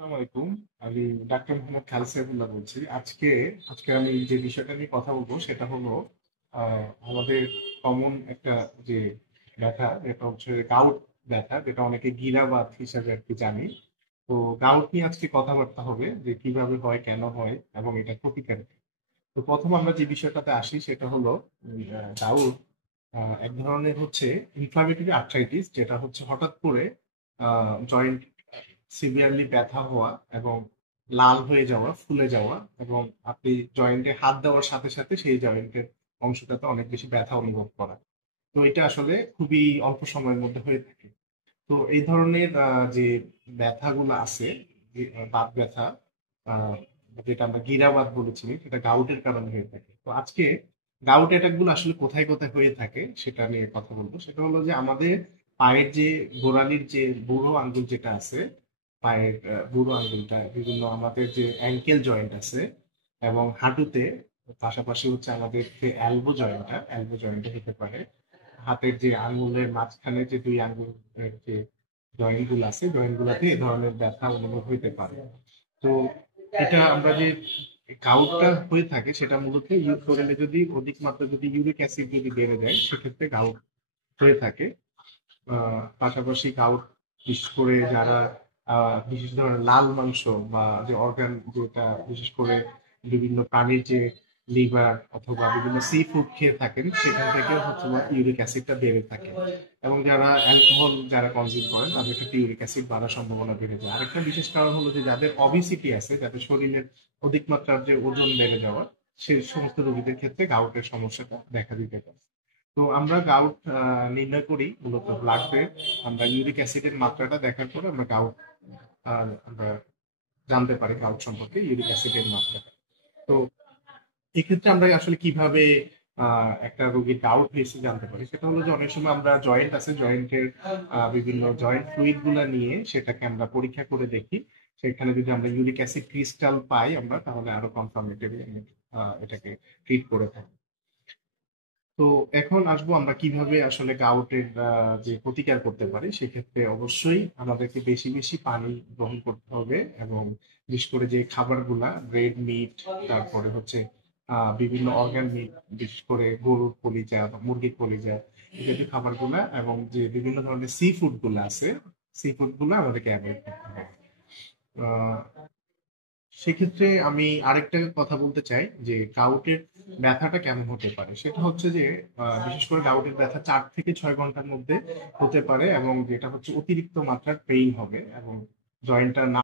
আসসালামু আলাইকুম। আমি ডাক্তার মোহাম্মদ খালেদ সাইফুল্লাহ বলছি। আজকে আমি যে বিষয়টা নিয়ে কথা বলবো সেটা হলো আমাদের কমন একটা যে ব্যথা, এটা হচ্ছে গাউট ব্যথা, যেটা অনেকে গিরাবাত হিসাবে আর কি জানি। তো গাউট নিয়ে আজকে কথাবার্তা হবে যে কিভাবে হয়, কেন হয় এবং এটা প্রতিকার কি। তো প্রথম আমরা যে বিষয়টাতে আসি সেটা হলো গাউট এক ধরনের হচ্ছে ইনফ্লামেটরি আর্থ্রাইটিস, যেটা হচ্ছে হঠাৎ করে জয়েন্ট সিভিয়ারলি ব্যথা হওয়া এবং লাল হয়ে যাওয়া, ফুলে যাওয়া, এবং আপনি জয়েন্টে হাত দেওয়ার সাথে সাথে সেই জয়েন্টের অংশটাতে অনেক বেশি ব্যথা অনুভব করা। তো এটা আসলে খুবই অল্প সময়ের মধ্যে হয়ে থাকে। তো এই ধরনের যে ব্যথাগুলো আছে, বাত ব্যথা, আহ, যেটা আমরা গিরাবাত বলেছি, সেটা গাউটের কারণে হয়ে থাকে। তো আজকে গাউট অ্যাটাক গুলো আসলে কোথায় কোথায় হয়ে থাকে সেটা নিয়ে কথা বলবো। সেটা হলো যে আমাদের পায়ের যে গোড়ালির যে বুড়ো আঙ্গুল যেটা আছে, পায়ের বুড়ো আঙ্গুলটা, বিভিন্ন আমাদের যে অ্যাঙ্কেল জয়েন্ট আছে এবং হাঁটুতে, পাশাপাশি হচ্ছে আমাদের যে এলবো জয়েন্টে হতে পারে। হাতের যে আঙ্গুলের মাঝখানে যে দুই আঙ্গুলের যে জয়েন্ট গুলো আছে, জয়েন্ট গুলাতে এই ধরনের ব্যথা অনুভব হইতে পারে। তো এটা আমরা যে গাউটটা হয়ে থাকে সেটা মূলত শরীরে যদি অধিক মাত্রা যদি ইউরিক অ্যাসিড যদি বেড়ে যায় সেক্ষেত্রে গাউট হয়ে থাকে। পাশাপাশি গাউট বিশেষ করে যারা বিশেষ ধরনের লাল মাংস বা যে অর্গান, যেটা বিশেষ করে বিভিন্ন প্রাণীর যে লিভার অথবা বিভিন্ন সি ফুড খেয়ে থাকেন, সেখান থেকে হচ্ছে ইউরিক অ্যাসিডটা বেড়ে থাকে। এবং যারা অ্যালকোহল যারা কনজিউম করেন তাদের ক্ষেত্রে ইউরিক অ্যাসিড বাড়ার সম্ভাবনা বেড়ে যায়। আরেকটা বিশেষ কারণ হলো যে যাদের অবিসিটি আছে, যাদের শরীরের অধিক মাত্রার যে ওজন বেড়ে যাওয়া, সেই সমস্ত রোগীদের ক্ষেত্রে গাউটের সমস্যাটা দেখা দিতে পারে। তো আমরা গাউট নির্ণয় করি মূলত ব্লাডে। আমরা ইউরিক অ্যাসিডের মাত্রাটা দেখার পরে আমরা গাউট আমরা জানতে পারি গাউট সম্পর্কে ইউরিক অ্যাসিডের মাত্রাটা। তো এক্ষেত্রে আমরা আসলে কিভাবে একটা রোগীর গাউট হয়েছে জানতে পারি, সেটা হলো যে অনেক সময় আমরা জয়েন্ট আছে, জয়েন্টের বিভিন্ন জয়েন্ট ফ্লুইড গুলা নিয়ে সেটাকে আমরা পরীক্ষা করে দেখি। সেখানে যদি আমরা ইউরিক অ্যাসিড ক্রিস্টাল পাই আমরা, তাহলে আরো কনফার্মেটিভ এটাকে ট্রিট করে থাকি। তো এখন আসবো আমরা কিভাবে আসলে গাউটের যে প্রতিকার করতে পারি। সেক্ষেত্রে অবশ্যই আমাদেরকে বেশি বেশি পানি গ্রহণ করতে হবে, এবং বিশেষ করে যে খাবারগুলা রেড মিট, তারপরে হচ্ছে বিভিন্ন অর্গান মিট, বিশেষ করে গরুর কলিজা বা মুরগির কলিজা, এই জাতীয় খাবারগুলা, এবং যে বিভিন্ন ধরনের সি ফুড গুলা আছে, সি ফুড গুলা আমাদেরকে অ্যাভয়েড করতে হবে। আহ, সেক্ষেত্রে আমি আরেকটা কথা বলতে চাই যে গাউটের ব্যথাটা কেমন হতে পারে। সেটা হচ্ছে যে বিশেষ করে গাউটের ব্যথা 4 থেকে 6 ঘন্টার মধ্যে হতে পারে, এবং যেটা হচ্ছে অতিরিক্ত মাত্রার পেইন হবে এবং জয়েন্টটা